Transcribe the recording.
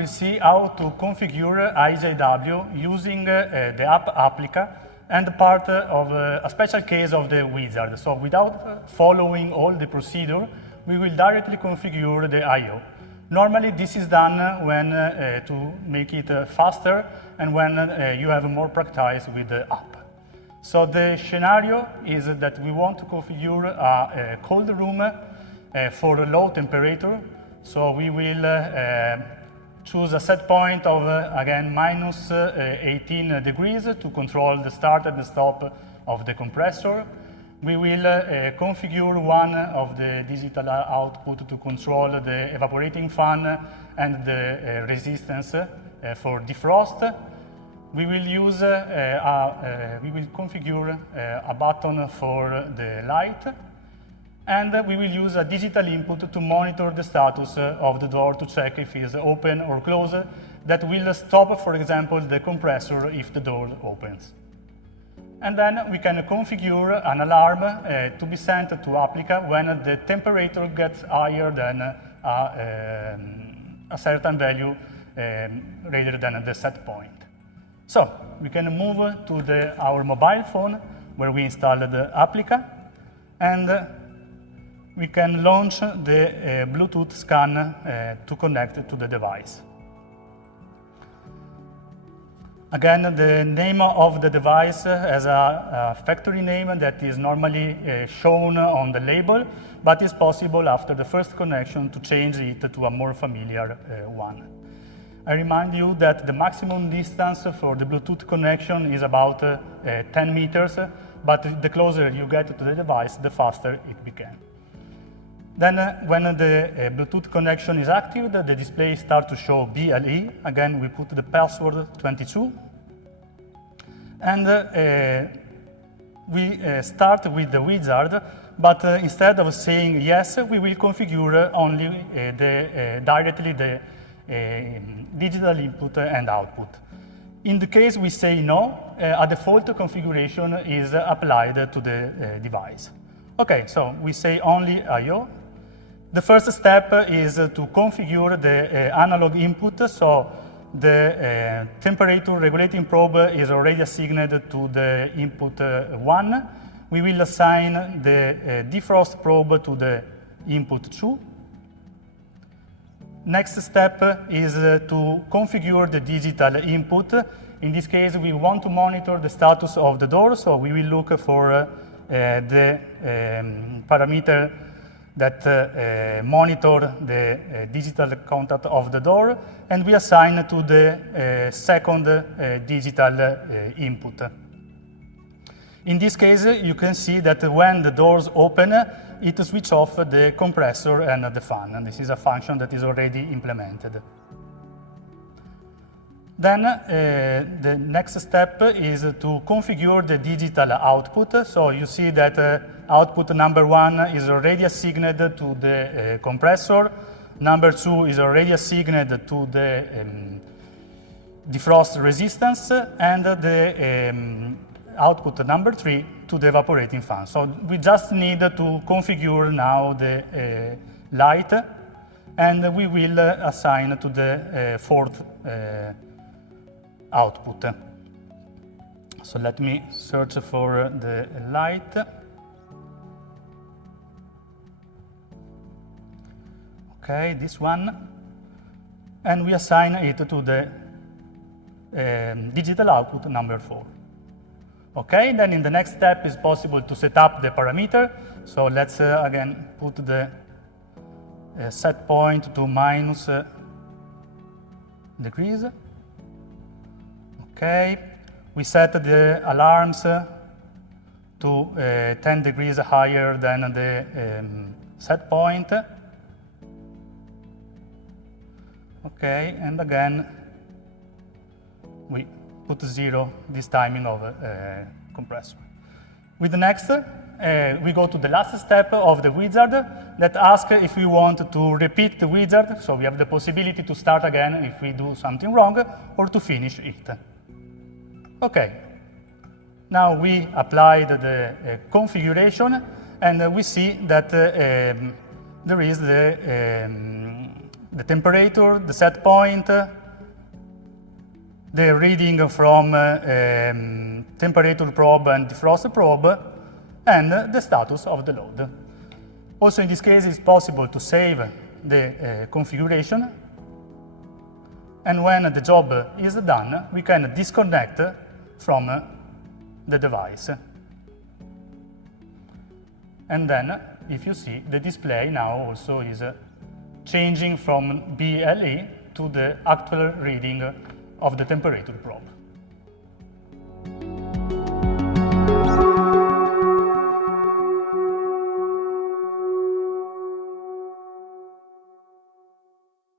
will see how to configure IJW using the app applica and part of a special case of the wizard. So without following all the procedure, we will directly configure the I/O. Normally, this is done when to make it faster and when you have more practice with the app. So the scenario is that we want to configure a cold room for low temperature. So we will choose a set point of, again, minus 18 degrees to control the start and the stop of the compressor. We will configure one of the digital output to control the evaporating fan and the resistance for defrost. We will use we will configure a button for the light, and we will use a digital input to monitor the status of the door to check if it is open or closed. That will stop, for example, the compressor if the door opens. And then we can configure an alarm to be sent to Applica when the temperature gets higher than a certain value rather than the set point. So we can move to our mobile phone where we installed the Applica, and we can launch the Bluetooth scan to connect to the device. Again, the name of the device has a factory name that is normally shown on the label, but it's possible after the first connection to change it to a more familiar one. I remind you that the maximum distance for the Bluetooth connection is about 10 meters, but the closer you get to the device, the faster it becomes. Then when the Bluetooth connection is active, the display starts to show BLE. Again, we put the password 22. And we start with the wizard, but instead of saying yes, we will configure only directly the digital input and output. In the case we say no, a default configuration is applied to the device. Okay, so we say only I/O. The first step is to configure the analog input. So the temperature regulating probe is already assigned to the input 1. We will assign the defrost probe to the input 2. Next step is to configure the digital input. In this case, we want to monitor the status of the door, so we will look for the parameter that monitor the digital contact of the door, and we assign to the second digital input. In this case, you can see that when the doors open, it switches off the compressor and the fan, and this is a function that is already implemented. Then the next step is to configure the digital output. So you see that output number 1 is already assigned to the compressor, number 2 is already assigned to the defrost resistance, and the output number 3 to the evaporating fan. So we just need to configure now the light, and we will assign to the fourth output. So let me search for the light. Okay, this one. And we assign it to the digital output number 4. Okay, then in the next step it's possible to set up the parameter. So let's again put the set point to minus degrees. Okay, we set the alarms to 10 degrees higher than the set point. Okay, and again, we put 0 this timing of compressor. With the next, we go to the last step of the wizard that asks if we want to repeat the wizard. So we have the possibility to start again if we do something wrong, or to finish it. Okay, now we applied the configuration, and we see that there is the the temperature, the set point, the reading from temperature probe and defrost probe, and the status of the load. Also in this case, it's possible to save the configuration, and when the job is done, we can disconnect from the device. And then, if you see, the display now also is changing from BLE to the actual reading of the temperature probe.